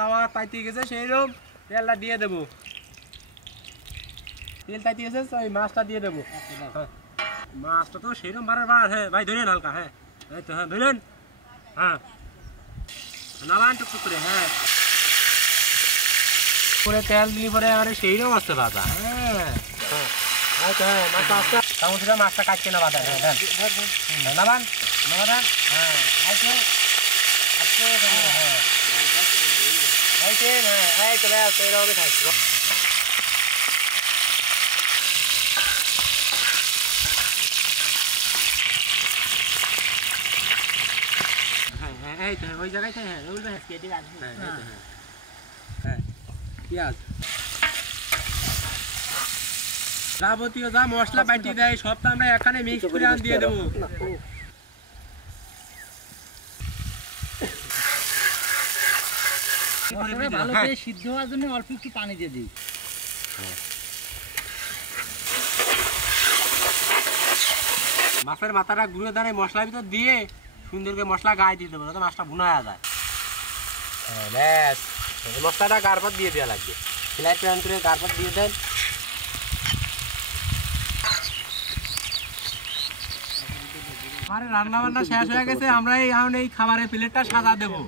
তাওয়া তাইতে গেছে সেইরকম তেলটা দিয়ে দেবো। তেল তাইতে গেছে ওই মাছটা দিয়ে দেবো। মাছটা তো সেইরকম বারবার। হ্যাঁ ভাই ধরেন হালকা। হ্যাঁ এই তো হ্যাঁ ধরেন। হ্যাঁ নামান টুকটুক করে। হ্যাঁ পরে তেল দিয়ে পরে আরে সেইরকম আসতে বাদা। হ্যাঁ হ্যাঁ তো হ্যাঁ মাছটা আসতে সমুদ্রে মাছটা কাটছে না বাদা। হ্যাঁ দেন নামান নামান। হ্যাঁ আইছো আজকে হ্যাঁ আইছে না এই তো ব্যাস এইরকমই থাকছে। ওই জায়গায় হ্যাঁ ওই কেটে রাখবো। হ্যাঁ হ্যাঁ পেঁয়াজ যাবতীয় যা মশলা বাটি দেয় সবটা আমরা এখানে মিক্স করে দিয়ে দেবো। ভালো করে সিদ্ধ হওয়ার জন্য অল্প একটু পানি দিয়ে দিই। মাছের মাথাটা গুঁড়ো দাঁড়ায় মশলার ভিতর দিয়ে সুন্দর করে মশলা গায়ে দিয়ে দেবো যাতে মাছটা ভুনা যায়। হ্যাঁ ব্যাস মশলাটা গারপাত দিয়ে দেওয়া লাগবে। ফ্লাই প্যান করে গারপাত দিয়ে দেন। আমার রান্না বান্না শেষ হয়ে গেছে। আমরা এখন এই খাবারের প্লেটটা সাজা দেবো।